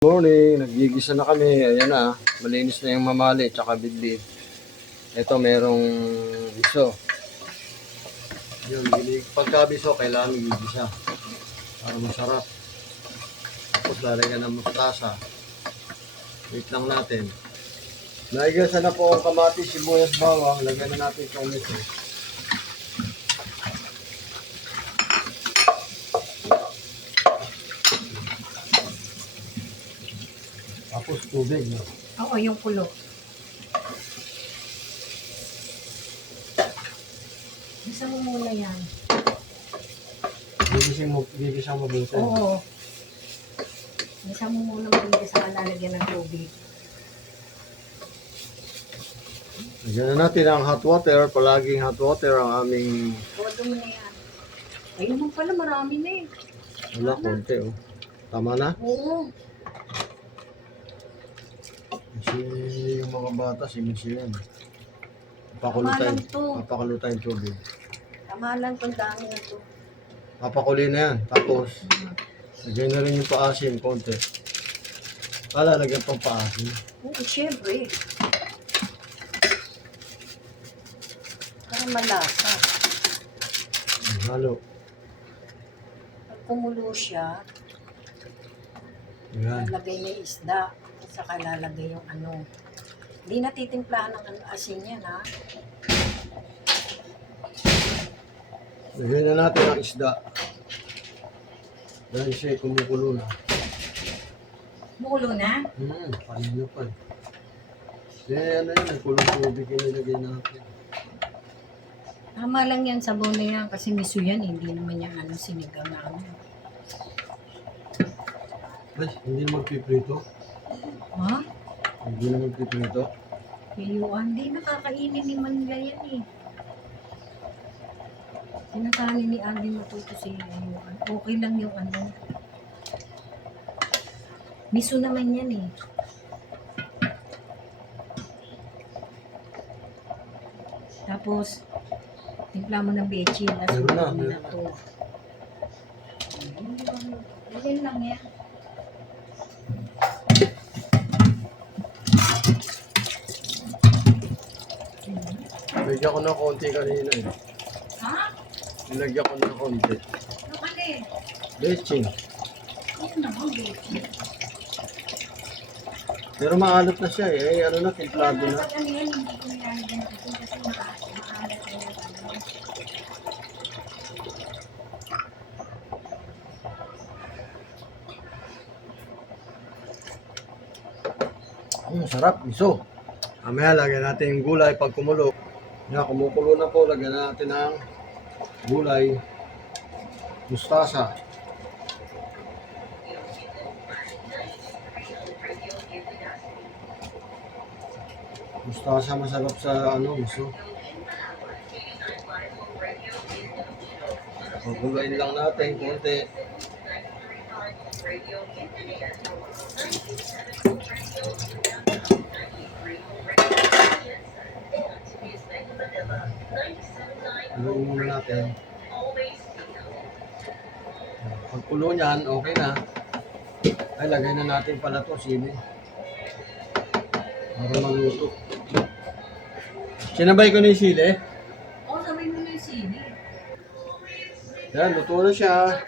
Morning, naggigisa na kami. Ayan na, malinis na yung mamali tsaka bidlid. Ito merong iso. Yun, pagkabiso kailangan gigisa para masarap. Tapos lalagyan ng mustasa. Wait lang natin. Naigasa na po ang kamatis, sibuyas, bawang. Lagyan na natin itong miso. Tapos tubig. No? Oo, yung kulo. Isa mo muna yan. Gigisang mabuti. Oo. Isa mo muna mabuti sa lalagyan ng tubig. Lagyan na natin ang hot water. Palaging hot water ang aming... Todo mo na yan. Ayun mo pala, marami na eh. Wala, konti oh. Tama na? Oo. Kasi yung mga bata, simisi yan. Tama lang to. Papakulo tayong tubig. Tama lang kung dami na to. Papakuli na yan. Tapos, lagyan na rin yung paasin, konti. Lalagyan pang paasin. Oo, syempre. Para malasa. Halo. Pag kumulo siya, Yan. lalagay na yung isda. Saka lalagay yung ano. Hindi natitimplahan ng asin yan, ha? Lagyan na natin ang isda. Dahil siya kumukulo na. Mukulo na? Kanina pa eh. Ano yun, kulong tubig yung nilagay natin. Tama lang yan, sabaw na yan. Kasi miso yan, hindi naman yan ano, sinigang na ano. Ay, hindi na magpiprito. Ha? Hindi na magpiprito. Piyuan, hindi nakakainin ni Manila yan eh. Sinasali ni Andy matuto si Piyuan. Okay lang yung ano. Miso naman yan eh. Tapos, timpla mo ng bechin. Meron na, meron na to. Ganyan lang yan. Nilagyan ko ng konti kanina eh. Ha? Nilagyan ko ng konti. Ano ka din? Leching. Ano naman bechin? Pero maalat na siya eh. Ano na, timplado na. Ano yan, hindi ko nilalagyan kasi maalat na yan. Sarap, miso. Mamaya lagyan natin yung gulay pag kumulo. Yan, kumukulo na po. Lagyan natin ang gulay. Mustasa. Mustasa masarap sa ano, miso. Pagulayin lang natin konti. Haluin muna natin. Pag kulo niyan, okay na. Ay, lagay na natin pala to sili. Para maluto. Sinabay ko na yung sili. Oo, sabihin mo na yung sili. Yan, luto na siya.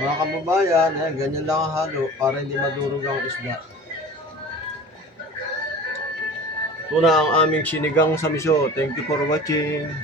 Mga kababayan, ayan, ganyan lang ang halo para hindi madurog ang isda. Ito na ang aming sinigang sa miso. Thank you for watching.